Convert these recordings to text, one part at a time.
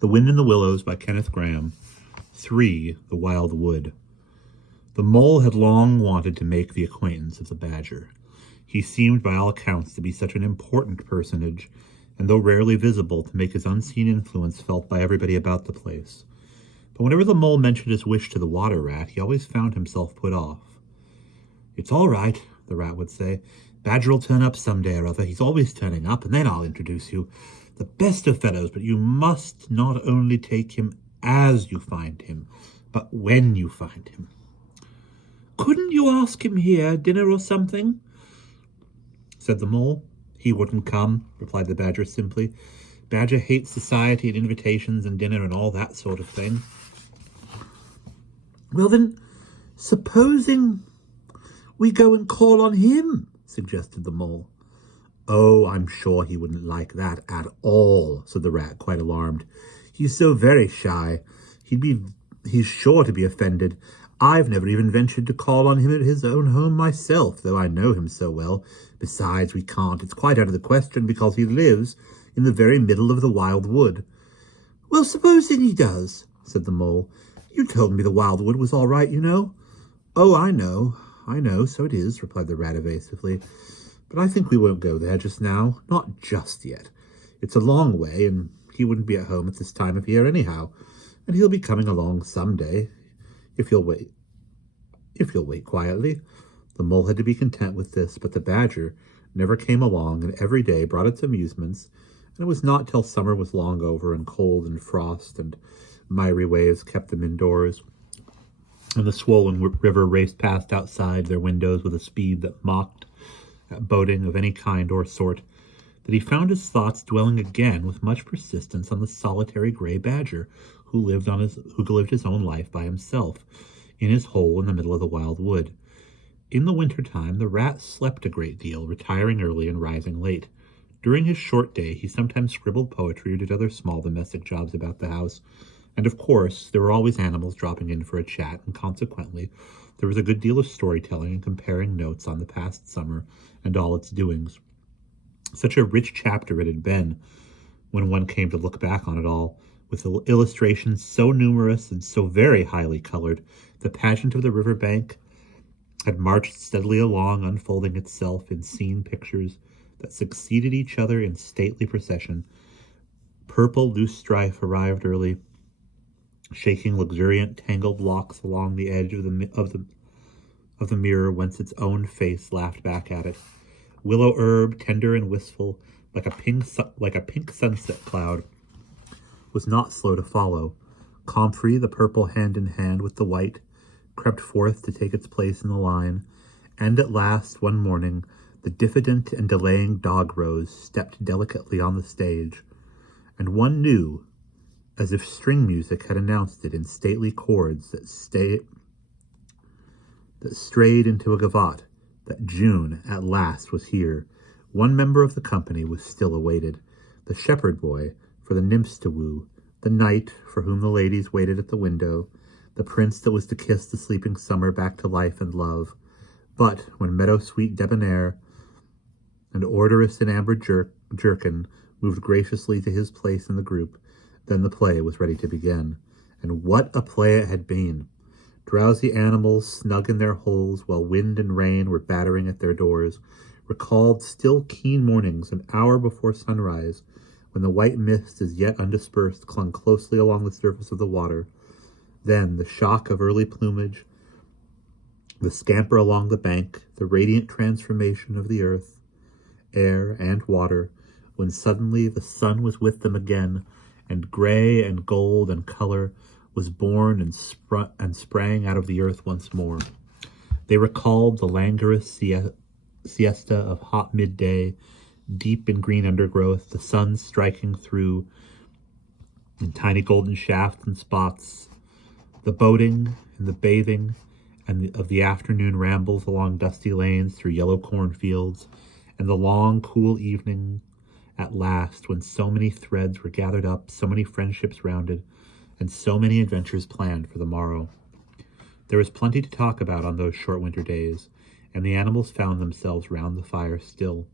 The Wind in the Willows by Kenneth Grahame. 3. The Wild Wood. The mole had long wanted to make the acquaintance of the badger. He seemed by all accounts to be such an important personage, and though rarely visible, to make his unseen influence felt by everybody about the place. But whenever the mole mentioned his wish to the water rat, he always found himself put off. "It's all right," the rat would say. "Badger'll turn up some day or other. He's always turning up, and then I'll introduce you. The best of fellows, but you must not only take him as you find him, but when you find him." "Couldn't you ask him here, dinner or something?" said the mole. "He wouldn't come," replied the badger simply. "Badger hates society and invitations and dinner and all that sort of thing." "Well then, supposing we go and call on him," suggested the mole. "Oh, I'm sure he wouldn't like that at all," said the rat, quite alarmed. "He's so very shy. He's sure to be offended. I've never even ventured to call on him at his own home myself, though I know him so well. Besides, we can't. It's quite out of the question, because he lives in the very middle of the wild wood." "Well, supposing he does," said the mole. "You told me the wild wood was all right, you know." "Oh, I know, so it is," replied the rat evasively. "But I think we won't go there just now. Not just yet. It's a long way, and he wouldn't be at home at this time of year anyhow. And he'll be coming along some day, if you'll wait. If you'll wait quietly." The mole had to be content with this, but the badger never came along, and every day brought its amusements, and it was not till summer was long over, and cold and frost and miry waves kept them indoors, and the swollen river raced past outside their windows with a speed that mocked at boating of any kind or sort, that he found his thoughts dwelling again with much persistence on the solitary gray badger who lived his own life by himself in his hole in the middle of the wild wood. In the winter time the rat slept a great deal, retiring early and rising late. During his short day he sometimes scribbled poetry or did other small domestic jobs about the house, and of course there were always animals dropping in for a chat, and consequently there was a good deal of storytelling and comparing notes on the past summer and all its doings. Such a rich chapter it had been, when one came to look back on it all, with illustrations so numerous and so very highly colored. The pageant of the river bank had marched steadily along, unfolding itself in scene pictures that succeeded each other in stately procession. Purple loosestrife arrived early, shaking luxuriant tangled locks along the edge of the mirror whence its own face laughed back at it. Willow herb, tender and wistful, like a pink sunset cloud, was not slow to follow. Comfrey, the purple hand in hand with the white, crept forth to take its place in the line, and at last, one morning, the diffident and delaying dog rose stepped delicately on the stage, and one knew, as if string music had announced it in stately chords that strayed into a gavotte, that June at last was here. One member of the company was still awaited, the shepherd boy for the nymphs to woo, the knight for whom the ladies waited at the window, the prince that was to kiss the sleeping summer back to life and love. But when meadow-sweet debonair and odorous in amber jerkin moved graciously to his place in the group, then the play was ready to begin. And what a play it had been! Drowsy animals, snug in their holes while wind and rain were battering at their doors, recalled still keen mornings an hour before sunrise, when the white mist as yet undispersed clung closely along the surface of the water. Then the shock of early plumage, the scamper along the bank, the radiant transformation of the earth, air, and water, when suddenly the sun was with them again, and gray and gold and color was born and sprang out of the earth once more. They recalled the languorous siesta of hot midday, deep in green undergrowth, the sun striking through in tiny golden shafts and spots, the boating and the bathing of the afternoon rambles along dusty lanes through yellow cornfields, and the long, cool evening at last, when so many threads were gathered up, so many friendships rounded, and so many adventures planned for the morrow. There was plenty to talk about on those short winter days, and the animals found themselves round the fire still.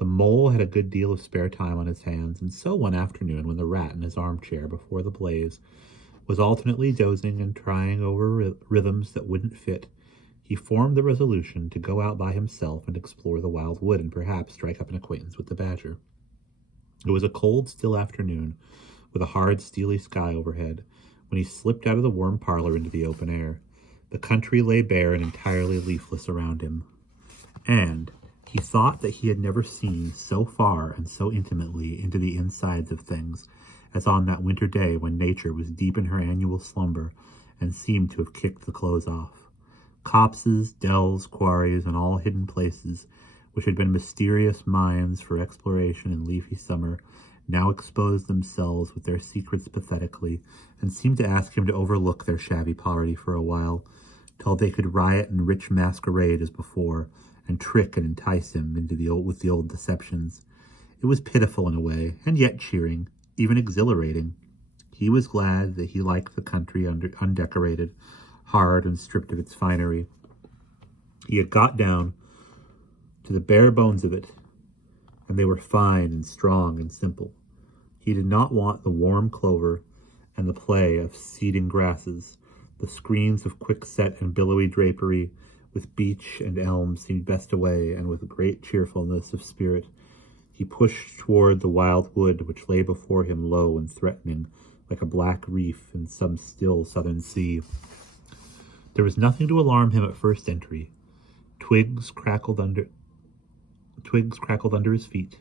The mole had a good deal of spare time on his hands, and so one afternoon, when the rat in his armchair before the blaze was alternately dozing and trying over rhythms that wouldn't fit, he formed the resolution to go out by himself and explore the wild wood and perhaps strike up an acquaintance with the badger. It was a cold, still afternoon, with a hard, steely sky overhead, when he slipped out of the warm parlor into the open air. The country lay bare and entirely leafless around him, and he thought that he had never seen so far and so intimately into the insides of things as on that winter day when nature was deep in her annual slumber and seemed to have kicked the clothes off. Copses, dells, quarries, and all hidden places, which had been mysterious mines for exploration in leafy summer, now exposed themselves with their secrets pathetically, and seemed to ask him to overlook their shabby poverty for a while, till they could riot in rich masquerade as before, and trick and entice him into with the old deceptions. It was pitiful in a way, and yet cheering, even exhilarating. He was glad that he liked the country undecorated, hard and stripped of its finery. He had got down to the bare bones of it, and they were fine and strong and simple. He did not want the warm clover and the play of seeding grasses. The screens of quickset and billowy drapery with beech and elm seemed best away, and with great cheerfulness of spirit he pushed toward the wild wood which lay before him low and threatening, like a black reef in some still southern sea. There was nothing to alarm him at first entry. Twigs crackled under his feet.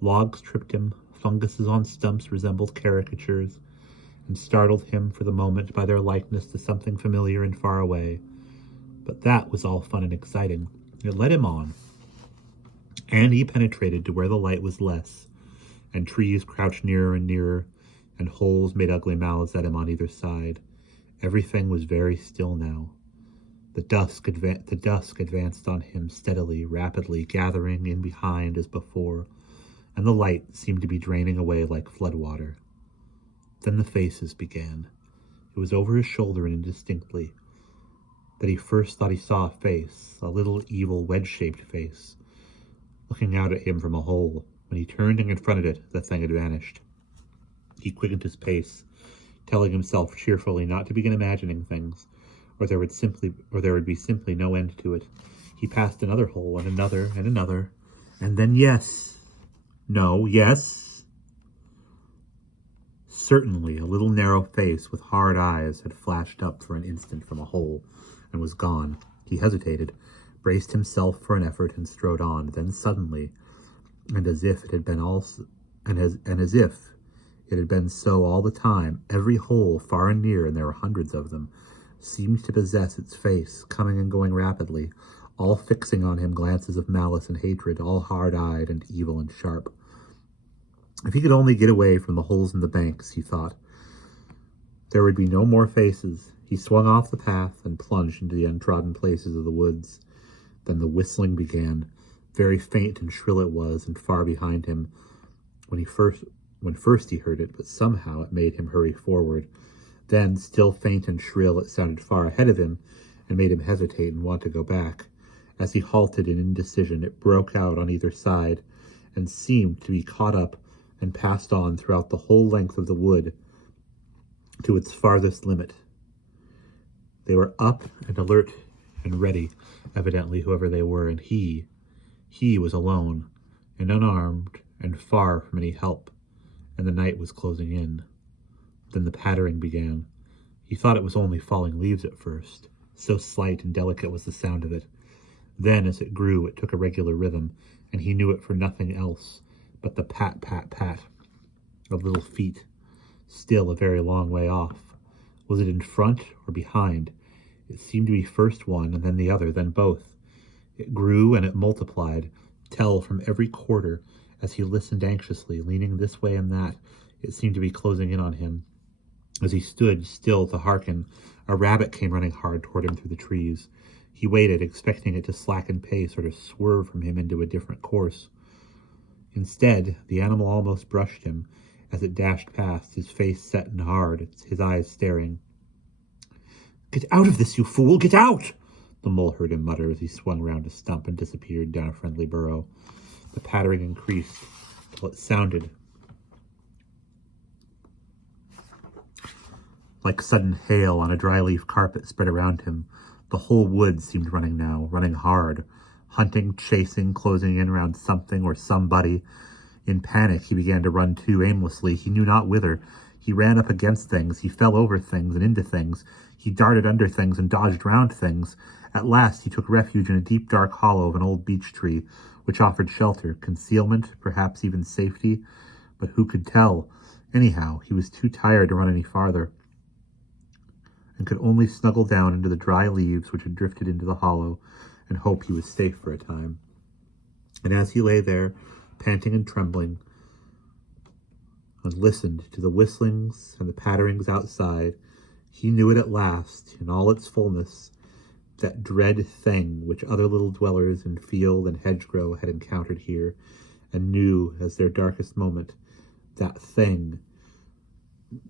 Logs tripped him. Funguses on stumps resembled caricatures, and startled him for the moment by their likeness to something familiar and far away. But that was all fun and exciting. It led him on, and he penetrated to where the light was less, and trees crouched nearer and nearer, and holes made ugly mouths at him on either side. Everything was very still now. The dusk advanced on him steadily, rapidly, gathering in behind as before, and the light seemed to be draining away like floodwater. Then the faces began. It was over his shoulder and indistinctly that he first thought he saw a face, a little evil wedge-shaped face, looking out at him from a hole. When he turned and confronted it, the thing had vanished. He quickened his pace, telling himself cheerfully not to begin imagining things, or there would be simply no end to it. He passed another hole and another, and then yes. Certainly, a little narrow face with hard eyes had flashed up for an instant from a hole and was gone. He hesitated, braced himself for an effort, and strode on. Then suddenly, and as if it had been so all the time, every hole, far and near, and there were hundreds of them, seemed to possess its face, coming and going rapidly, all fixing on him glances of malice and hatred, all hard-eyed and evil and sharp. If he could only get away from the holes in the banks, he thought, there would be no more faces. He swung off the path and plunged into the untrodden places of the woods. Then the whistling began. Very faint and shrill it was, and far behind him when first he heard it, but somehow it made him hurry forward. Then, still faint and shrill, it sounded far ahead of him and made him hesitate and want to go back. As he halted in indecision, it broke out on either side and seemed to be caught up and passed on throughout the whole length of the wood to its farthest limit. They were up and alert and ready, evidently, whoever they were, and he was alone and unarmed and far from any help, and the night was closing in. Then the pattering began. He thought it was only falling leaves at first, so slight and delicate was the sound of it. Then, as it grew, it took a regular rhythm, and he knew it for nothing else but the pat, pat, pat of little feet, still a very long way off. Was it in front or behind? It seemed to be first one, and then the other, then both. It grew and it multiplied, till from every quarter, as he listened anxiously, leaning this way and that, it seemed to be closing in on him. As he stood still to hearken, a rabbit came running hard toward him through the trees. He waited, expecting it to slacken pace or to swerve from him into a different course. Instead, the animal almost brushed him as it dashed past, his face set and hard, his eyes staring. "Get out of this, you fool! Get out!" the mole heard him mutter as he swung round a stump and disappeared down a friendly burrow. The pattering increased till it sounded like sudden hail on a dry leaf carpet spread around him. The whole wood seemed running now, running hard, hunting, chasing, closing in around something or somebody. In panic, he began to run too aimlessly, he knew not whither. He ran up against things, he fell over things and into things. He darted under things and dodged round things. At last he took refuge in a deep dark hollow of an old beech tree, which offered shelter, concealment, perhaps even safety. But who could tell? Anyhow, he was too tired to run any farther, and could only snuggle down into the dry leaves which had drifted into the hollow and hope he was safe for a time. And as he lay there, panting and trembling, and listened to the whistlings and the patterings outside, he knew it at last, in all its fullness, that dread thing which other little dwellers in field and hedgerow had encountered here, and knew as their darkest moment, that thing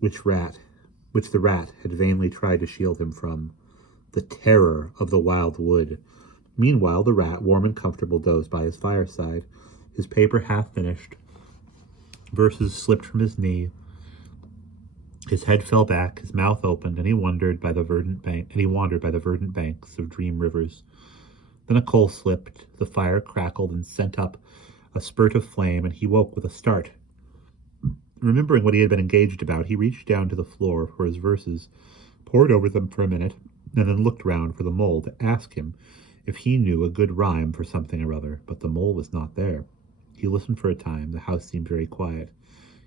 which the rat had vainly tried to shield him from, the terror of the wild wood. Meanwhile, the rat, warm and comfortable, dozed by his fireside, his paper half finished. Verses slipped from his knee. His head fell back, his mouth opened, and he wandered by the verdant banks of dream rivers. Then a coal slipped, the fire crackled and sent up a spurt of flame, and he woke with a start. Remembering what he had been engaged about, he reached down to the floor for his verses, pored over them for a minute, and then looked round for the mole to ask him if he knew a good rhyme for something or other, but the mole was not there. He listened for a time. The house seemed very quiet.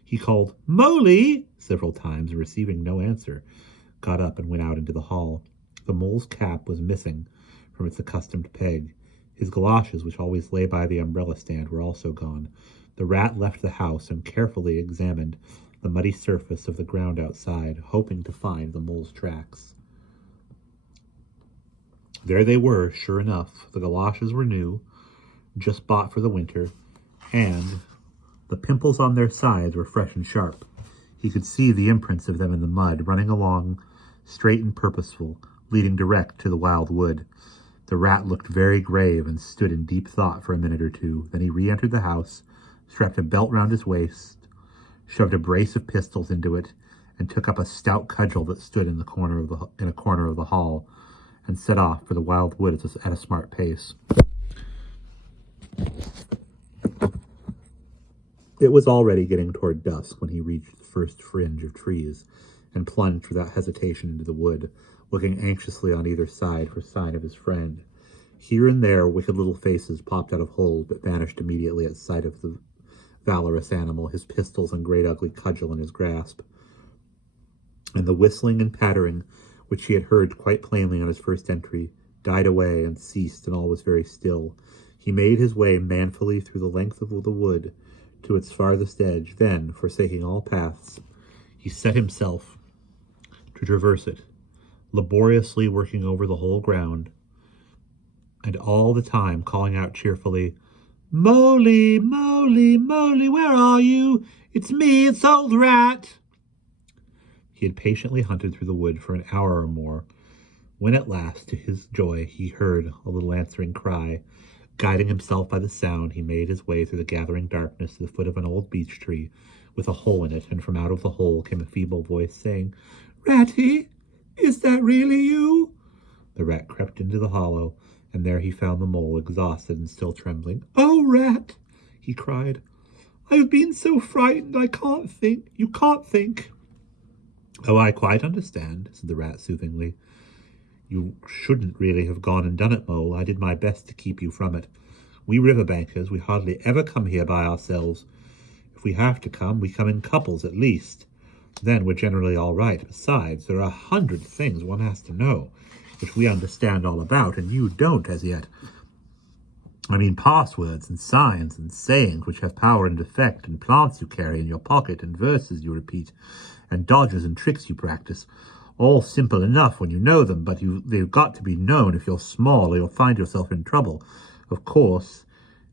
He called, "Moley!" several times, and receiving no answer, got up and went out into the hall. The mole's cap was missing from its accustomed peg. His galoshes, which always lay by the umbrella stand, were also gone. The rat left the house and carefully examined the muddy surface of the ground outside, hoping to find the mole's tracks. There they were, sure enough. The galoshes were new, just bought for the winter, and the pimples on their sides were fresh and sharp. He could see the imprints of them in the mud, running along, straight and purposeful, leading direct to the wild wood. The rat looked very grave and stood in deep thought for a minute or two. Then he re-entered the house, strapped a belt round his waist, shoved a brace of pistols into it, and took up a stout cudgel that stood in a corner of the hall, and set off for the wild wood at a smart pace. It was already getting toward dusk when he reached the first fringe of trees and plunged without hesitation into the wood, looking anxiously on either side for sign of his friend. Here and there wicked little faces popped out of holes, but vanished immediately at sight of the valorous animal, his pistols and great ugly cudgel in his grasp. And the whistling and pattering, which he had heard quite plainly on his first entry, died away and ceased, and all was very still. He made his way manfully through the length of the wood to its farthest edge. Then, forsaking all paths, he set himself to traverse it, laboriously working over the whole ground, and all the time calling out cheerfully, "Moley, Moley, Moley, where are you? It's me, it's old rat." He had patiently hunted through the wood for an hour or more, when at last, to his joy, he heard a little answering cry. Guiding himself by the sound, he made his way through the gathering darkness to the foot of an old beech tree with a hole in it, and from out of the hole came a feeble voice saying, "Ratty, is that really you?" The rat crept into the hollow, and there he found the mole, exhausted and still trembling. "Oh, rat," he cried, "I've been so frightened I can't think. You can't think." "Oh, I quite understand," said the rat soothingly. "You shouldn't really have gone and done it, Mole. I did my best to keep you from it. We riverbankers, we hardly ever come here by ourselves. If we have to come, we come in couples at least. Then we're generally all right. Besides, there are 100 things one has to know, which we understand all about, and you don't as yet. I mean passwords and signs and sayings which have power and effect, and plants you carry in your pocket, and verses you repeat, and dodges and tricks you practice. All simple enough when you know them, but they've got to be known if you're small, or you'll find yourself in trouble. Of course,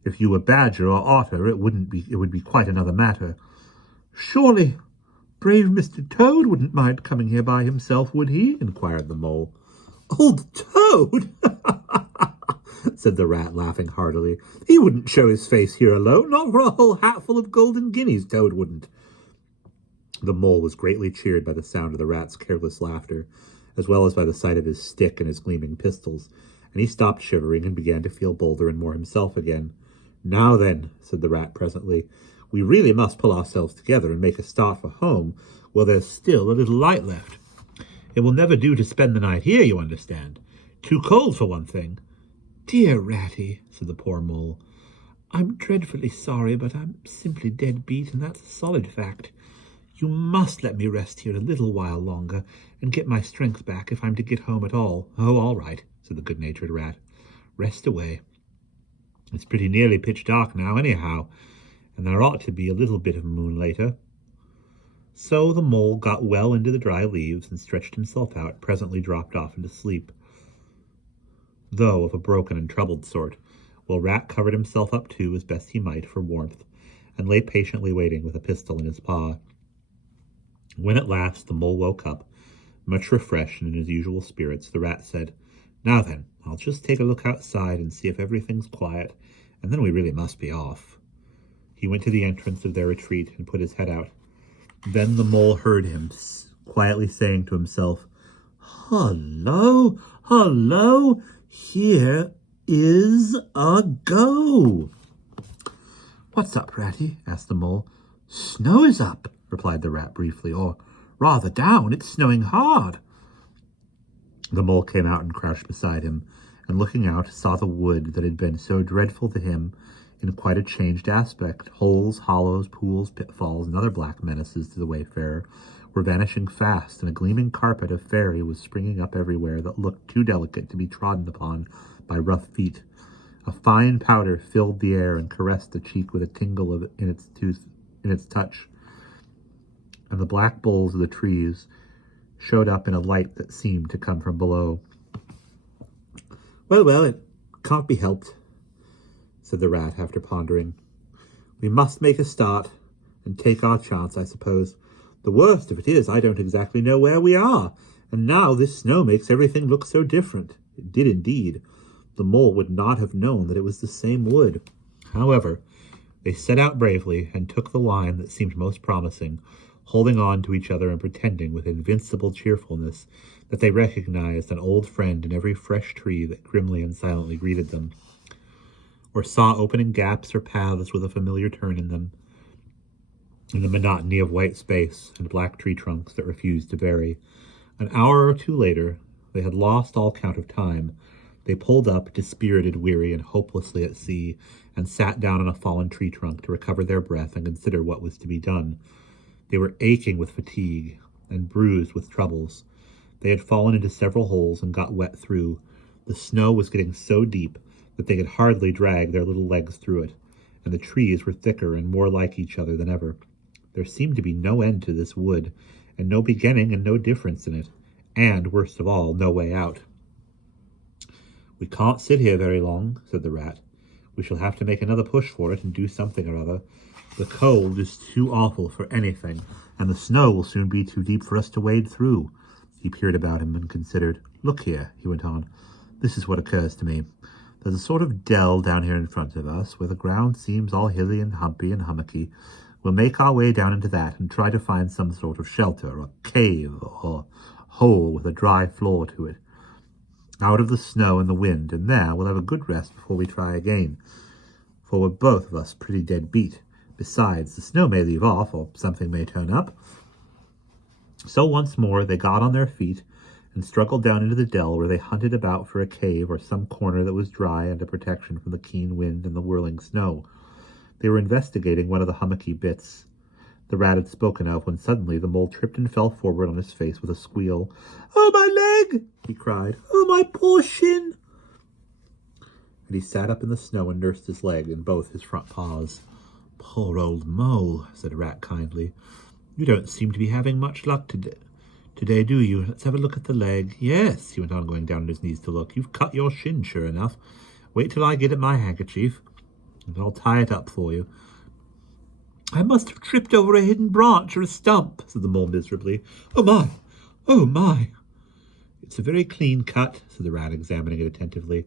if you were Badger or Otter, it would be quite another matter." "Surely brave Mr. Toad wouldn't mind coming here by himself, would he?" inquired the Mole. "Old Toad? said the rat, laughing heartily. He wouldn't show his face here alone, not for a whole hatful of golden guineas, Toad wouldn't. The mole was greatly cheered by the sound of the rat's careless laughter, as well as by the sight of his stick and his gleaming pistols, and he stopped shivering and began to feel bolder and more himself again. Now then, said the rat presently, we really must pull ourselves together and make a start for home, while there's still a little light left. It will never do to spend the night here, you understand. Too cold, for one thing. Dear Ratty, said the poor mole, I'm dreadfully sorry, but I'm simply dead beat, and that's a solid fact. You must let me rest here a little while longer, and get my strength back if I'm to get home at all. Oh, all right, said the good-natured rat. Rest away. It's pretty nearly pitch dark now, anyhow, and there ought to be a little bit of moon later. So the mole got well into the dry leaves and stretched himself out, presently dropped off into sleep, though of a broken and troubled sort, while Rat covered himself up too as best he might for warmth, and lay patiently waiting with a pistol in his paw. When at last the mole woke up, much refreshed and in his usual spirits, the rat said, Now then, I'll just take a look outside and see if everything's quiet, and then we really must be off. He went to the entrance of their retreat and put his head out. Then the mole heard him quietly saying to himself, Hullo, hullo, here is a go. What's up, Ratty? Asked the mole. Snow is up, replied the rat briefly, or rather down, it's snowing hard. The mole came out and crouched beside him, and looking out saw the wood that had been so dreadful to him in quite a changed aspect. Holes, hollows, pools, pitfalls, and other black menaces to the wayfarer were vanishing fast, and a gleaming carpet of fairy was springing up everywhere that looked too delicate to be trodden upon by rough feet. A fine powder filled the air and caressed the cheek with a tingle in its touch, and the black boles of the trees showed up in a light that seemed to come from below. Well, it can't be helped, said the rat after pondering. We must make a start and take our chance, I suppose. The worst of it is I don't exactly know where we are, and now this snow makes everything look so different. It did indeed. The mole would not have known that it was the same wood. However, they set out bravely and took the line that seemed most promising, holding on to each other and pretending with invincible cheerfulness that they recognized an old friend in every fresh tree that grimly and silently greeted them, or saw opening gaps or paths with a familiar turn in them, in the monotony of white space and black tree trunks that refused to vary. An hour or two later, they had lost all count of time. They pulled up, dispirited, weary, and hopelessly at sea, and sat down on a fallen tree trunk to recover their breath and consider what was to be done. They were aching with fatigue and bruised with troubles. They had fallen into several holes and got wet through. The snow was getting so deep that they could hardly drag their little legs through it, and the trees were thicker and more like each other than ever. There seemed to be no end to this wood, and no beginning and no difference in it, and, worst of all, no way out. We can't sit here very long, said the rat. We shall have to make another push for it and do something or other. The cold is too awful for anything, and the snow will soon be too deep for us to wade through. He peered about him and considered. Look here, he went on. This is what occurs to me. There's a sort of dell down here in front of us, where the ground seems all hilly and humpy and hummocky. We'll make our way down into that and try to find some sort of shelter, or cave, or hole with a dry floor to it, out of the snow and the wind, and there we'll have a good rest before we try again, for we're both of us pretty dead beat. Besides, the snow may leave off, or something may turn up. So once more they got on their feet and struggled down into the dell, where they hunted about for a cave or some corner that was dry and a protection from the keen wind and the whirling snow. They were investigating one of the hummocky bits the rat had spoken of, when suddenly the mole tripped and fell forward on his face with a squeal. Oh, my leg! He cried. Oh, my poor shin! And he sat up in the snow and nursed his leg in both his front paws. Poor old mole, said Rat kindly. You don't seem to be having much luck today, do you? Let's have a look at the leg. Yes, he went on, going down on his knees to look. You've cut your shin, sure enough. Wait till I get at my handkerchief, and I'll tie it up for you. I must have tripped over a hidden branch or a stump, said the mole miserably. Oh, my! Oh, my! It's a very clean cut, said the rat, examining it attentively.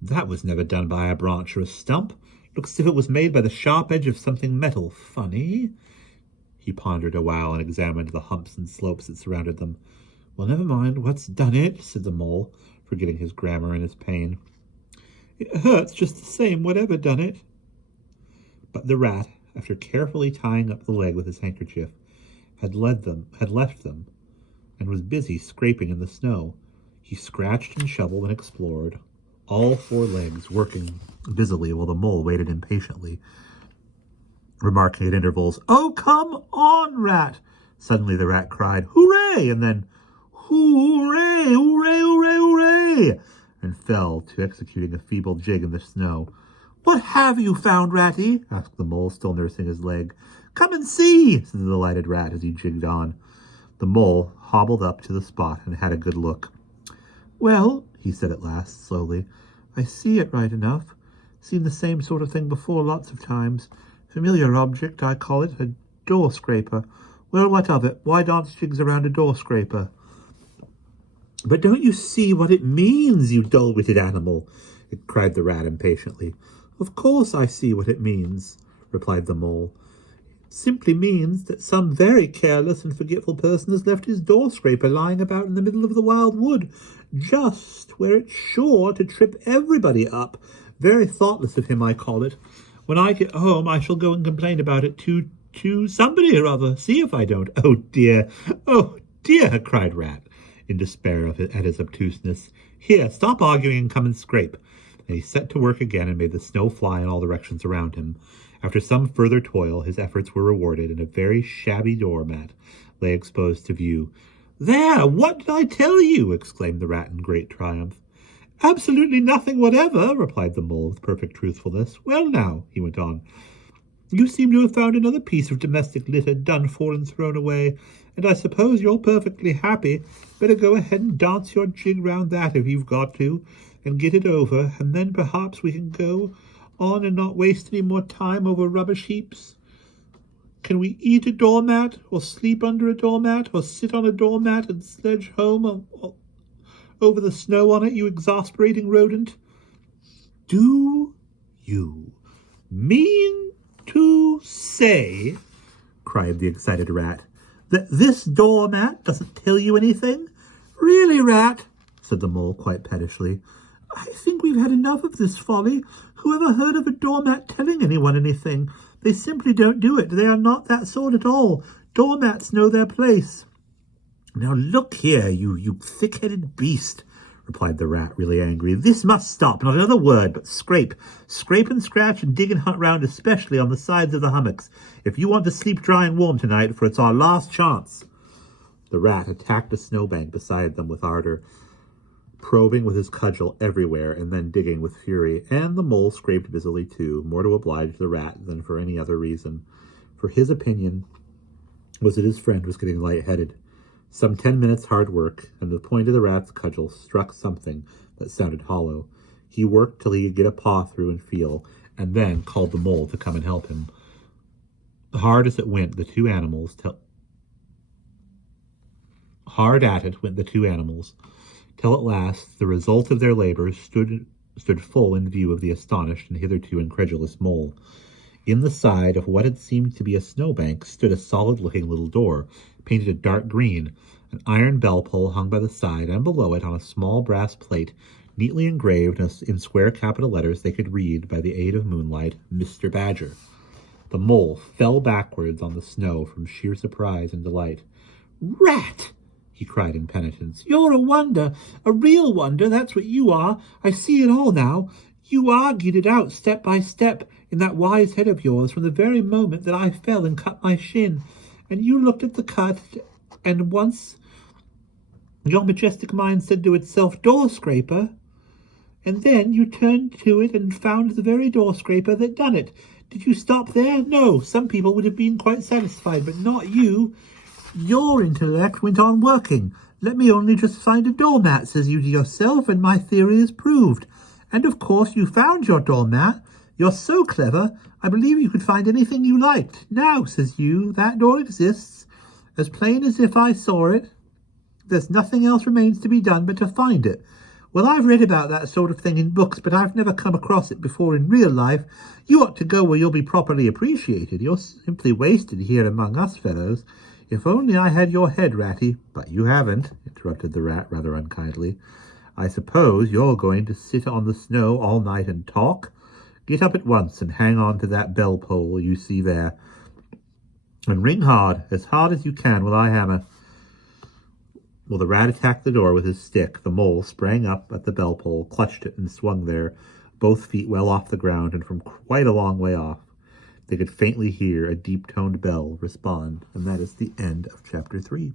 That was never done by a branch or a stump. Looks as if it was made by the sharp edge of something metal. Funny. He pondered a while and examined the humps and slopes that surrounded them. Well, never mind what's done it, said the mole, forgetting his grammar in his pain. It hurts just the same, whatever done it. But the rat, after carefully tying up the leg with his handkerchief, had left them, and was busy scraping in the snow. He scratched and shoveled and explored, all four legs working busily while the mole waited impatiently, remarking at intervals, "Oh, come on, rat!" Suddenly the rat cried, "Hooray!" and then, "Hooray, hooray, hooray, hooray!" and fell to executing a feeble jig in the snow. "What have you found, Ratty?" asked the mole, still nursing his leg. "Come and see," said the delighted rat as he jigged on. The mole hobbled up to the spot and had a good look. "Well," he said at last, slowly, "I see it right enough. Seen the same sort of thing before lots of times. Familiar object, I call it, a door scraper. Well, what of it? Why dance jigs around a door scraper?" "But don't you see what it means, you dull-witted animal?" cried the rat impatiently. "Of course I see what it means," replied the mole. "It simply means that some very careless and forgetful person has left his door scraper lying about in the middle of the wild wood, just where it's sure to trip everybody up. Very thoughtless of him, I call it. When I get home, I shall go and complain about it to somebody or other. See if I don't." "Oh, dear, cried Rat, in despair at his obtuseness. "Here, stop arguing and come and scrape." And he set to work again and made the snow fly in all directions around him. After some further toil, his efforts were rewarded, and a very shabby doormat lay exposed to view. "There, what did I tell you?" exclaimed the rat in great triumph. "Absolutely nothing whatever," replied the mole with perfect truthfulness. "Well now," he went on, "you seem to have found another piece of domestic litter done for and thrown away, and I suppose you're perfectly happy. Better go ahead and dance your jig round that if you've got to, and get it over, and then perhaps we can go on and not waste any more time over rubbish heaps. Can we eat a doormat, or sleep under a doormat, or sit on a doormat and sledge home over the snow on it, you exasperating rodent?" "Do you mean to say," cried the excited rat, "that this doormat doesn't tell you anything?" "Really, rat," said the mole quite pettishly, "I think we've had enough of this folly. Who ever heard of a doormat telling anyone anything? They simply don't do it. They are not that sort at all. Doormats know their place." "Now look here, you thick-headed beast," replied the rat, really angry. "This must stop. Not another word, but scrape. Scrape and scratch and dig and hunt round, especially on the sides of the hummocks, if you want to sleep dry and warm tonight, for it's our last chance." The rat attacked a snowbank beside them with ardor, probing with his cudgel everywhere and then digging with fury, and the mole scraped busily too, more to oblige the rat than for any other reason, for his opinion was that his friend was getting light-headed. Some 10 minutes' hard work, and the point of the rat's cudgel struck something that sounded hollow. He worked till he could get a paw through and feel, and then called the mole to come and help him. Hard at it went the two animals, till at last the result of their labors stood full in view of the astonished and hitherto incredulous mole. In the side of what had seemed to be a snowbank stood a solid-looking little door, painted a dark green. An iron bell-pull hung by the side, and below it, on a small brass plate, neatly engraved in square capital letters they could read, by the aid of moonlight, "Mr. Badger." The mole fell backwards on the snow from sheer surprise and delight. "Rat!" he cried in penitence. "You're a wonder, a real wonder, that's what you are. I see it all now. You argued it out step by step in that wise head of yours from the very moment that I fell and cut my shin. And you looked at the cut, and once your majestic mind said to itself, 'Door scraper,' and then you turned to it and found the very door scraper that done it. Did you stop there? No, some people would have been quite satisfied, but not you. Your intellect went on working. 'Let me only just find a doormat,' says you to yourself, and my theory is proved. And of course you found your doormat. You're so clever, I believe you could find anything you liked. 'Now,' says you, 'that door exists, as plain as if I saw it. There's nothing else remains to be done but to find it. Well, I've read about that sort of thing in books, but I've never come across it before in real life. You ought to go where you'll be properly appreciated. You're simply wasted here among us fellows. If only I had your head, Ratty. But you haven't, interrupted the rat rather unkindly. I suppose you're going to sit on the snow all night and talk? Get up at once and hang on to that bell pole you see there. And ring hard as you can while I hammer. Well, the rat attacked the door with his stick. The mole sprang up at the bell pole, clutched it, and swung there, both feet well off the ground, and from quite a long way off. They could faintly hear a deep-toned bell respond, and that is the end of chapter 3.